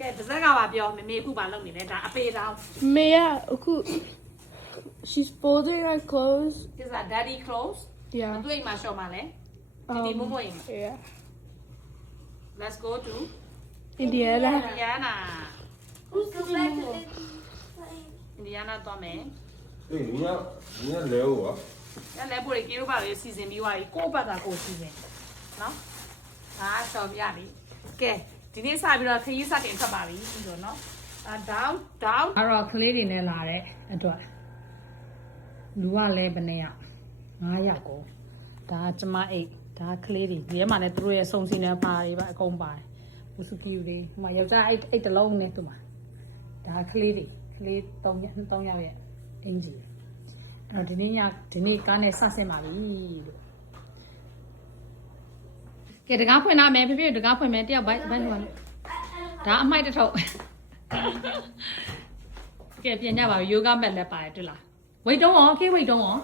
ကဲပါဇက်ကပါပြောမမေခုပါလုပ်နေလဲဒါအပေတောင်း Mia, she's folding her clothes. ဒီစား daddy clothes Yeah. မတွေ့မှာရှော့မှာလဲဒီမမွေး Yeah. let's go to Indiana. Indiana Who's the back to Indiana သွားမယ် အေးညလဲဦးကွာ ညလဲပို့ရေတို့ပါလေစီစဉ်ပြီးသွားပြီကိုယ့်ဘက်ကကိုစီစဉ်နော်ဒါရှော့ပြပြီကဲဒီနေ့စပြီးတော့ခရီးစတင်ထွက်ပါပြီပြီးတော့နော်down အဲ့တော့ကလေးတွေနဲ့လာတဲ့အတွက်လူကလည်းဘယ်နဲ့ရ9ယောက်ကိုဒါကျမအိတ်ဒါကလေးတွေဒီထဲမှာလည်းသူတို့ရဲ့စုံစီနေပါတွေပါအကုန်ပါတယ်ဝစုကီယူလေးဟိုမှာယောက်ျားအိတ်တစ်လုံးနဲ့သူမှာဒါကလေး3ယောက်ရဲ့အင်ဂျီအဲ့တော့ဒီနေ့ကားနဲ့စဆင်ပါပြီလို့ကဲတကားဖွင့်လာမယ်ဖေတကားဖွင့်မယ်တယောက်ဘိုက်ဟိုလဲဒါအမိုက်တစ်ထုပ်ကဲပြင်ကြပါပြီယောဂမက်လည်းပါတယ်တွေ့လားဝိတ်တုံးရောခေးဝိတ်တုံးရော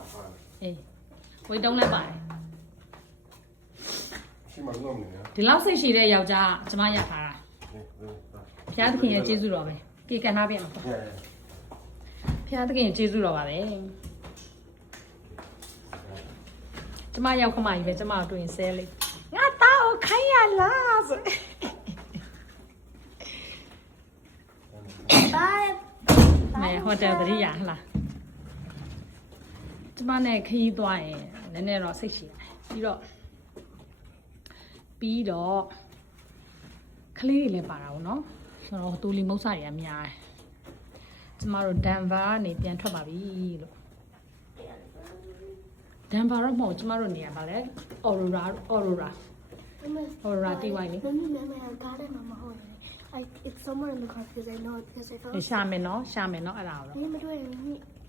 အေးဝိတ်တုံးလည်းပါတယ် ရှိမှငုံနေနော် ဒီလောက်စိတ်ရှိတဲ့ယောက်ျားကျမရထားတာဖျားသခင်ရဲ့ကျေးဇူးတော်ပဲပြေကန်ထားပြန်တော့ဖျားသခင်ရဲ့ကျေးဇူးတော်ပါပဲကျမရောက်ခမကြီးပဲကျမတို့ရင်ဆဲလေးငါတောက်ခိုင်းရလားဆို Bye. မဲဟိုတယ်တရိယာဟလားကျမနဲ့ခရီးသွားရင်နည်းနည်းတော့စိတ်ရှိတယ်ပြီးတော့ကလေးတွေလည်းပါတာပေါ့နော်ဆိုတော့တူလီမုတ်စာတွေကများတယ်ကျမတို့ဒန်ဗာကနေပြန်ထွက်ပါပြီလို့ဒန်ဗာတော့မဟုတ်ကျမတို့နေရပါလေအော်ရိုရာတီဝိုင်းလေ Mama, I got it, Mama. It's somewhere in the car because I know it because I fell ရှာမယ်နော်အဲ့ဒါတော့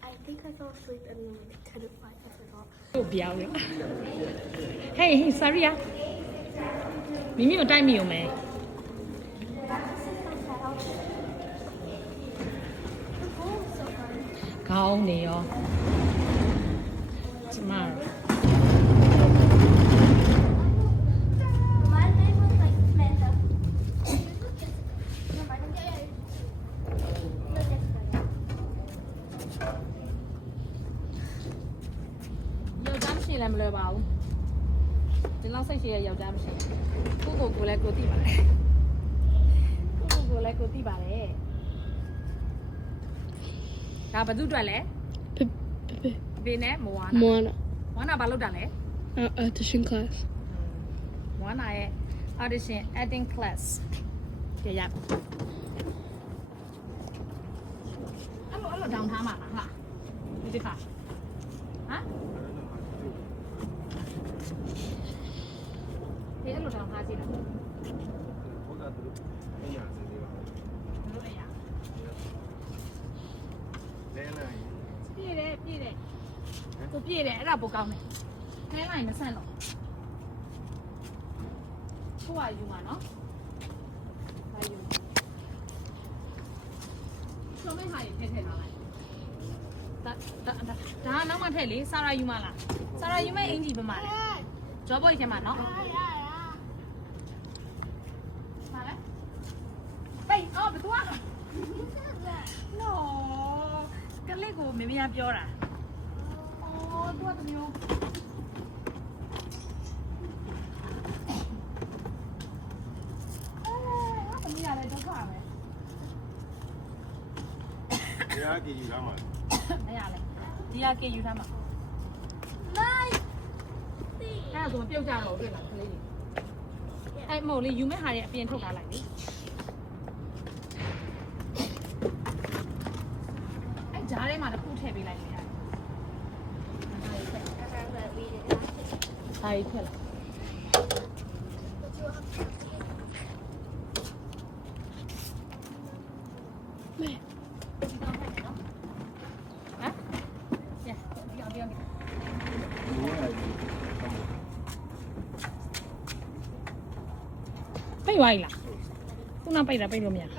I think I fell asleep and then kind of I forgot. တို့ပြောင်းလေ Hey sorry မိမိကိုတိုက်မိအောင်မယ် ခေါင်းနေရောကျမတို့ My name was like Samantha. ယောက်ျားမရှိလည်းမလွယ်ပါဘူးဒီလောက်စိတ်ရှိရယောက်ျားမရှိကိုလည်းကိုသိပါတယ်ကိုလည်းကိုသိပါတယ်ဒါဘာသူအတွက်လဲဘေးနဲ့မဝါနာ Moana. ဝါနာဘာလုပ်တာလဲ Audition class. ဝါနာရဲ့ audition acting class ကြရအဲ့လိုဒေါင်ထားမှာလားဟာဒီခါဟမ်ဒီအဲ့လိုဒေါင်ထားစီလား ဟုတ်တာသူအညာစနေပါ လို့ရ လဲလိုက် ပြည့်တယ်ကိုပြည့်တယ်အဲ့ဒါပိုကောင်းတယ်ခဲလိုက်မဆန့်လို့ကိုကယူမှာနော်ဒါယူဆိုမေးဟာထည့်ထားလိုက်ဒါနောက်မှထည့်လေစာရာယူမှာလားစာရာယူမဲ့အင်ဂျီပမာလေဂျောဘွိုက်ထဲမှာနော်ဟာလေဟေးအော်ဘယ်သူอ่ะ no ကလေးကိုမမေပြောတာအော်သူကတမျိုးအဲ့ဒါလည်းဒုက္ခပဲ ဒီဟာကြည့်ယူထားမှာ မရလဲဒီကကေယူထားမှာအဲ့ဒါဆိုမပြုတ်ကြတော့တွေ့လားကလေးတွေအဲ့မဟုတ်လေယူမဲ့ဟာတွေအပြင်ထုတ်ထားလိုက်လေအဲ့ဂျားထဲမှာတစ်ခုထည့်ပေးလိုက်လေဒါကြီးထည့်လိုက်ပိတ်သွားပြီလားခုနပိတ်တာပိတ်လို့မရဘူး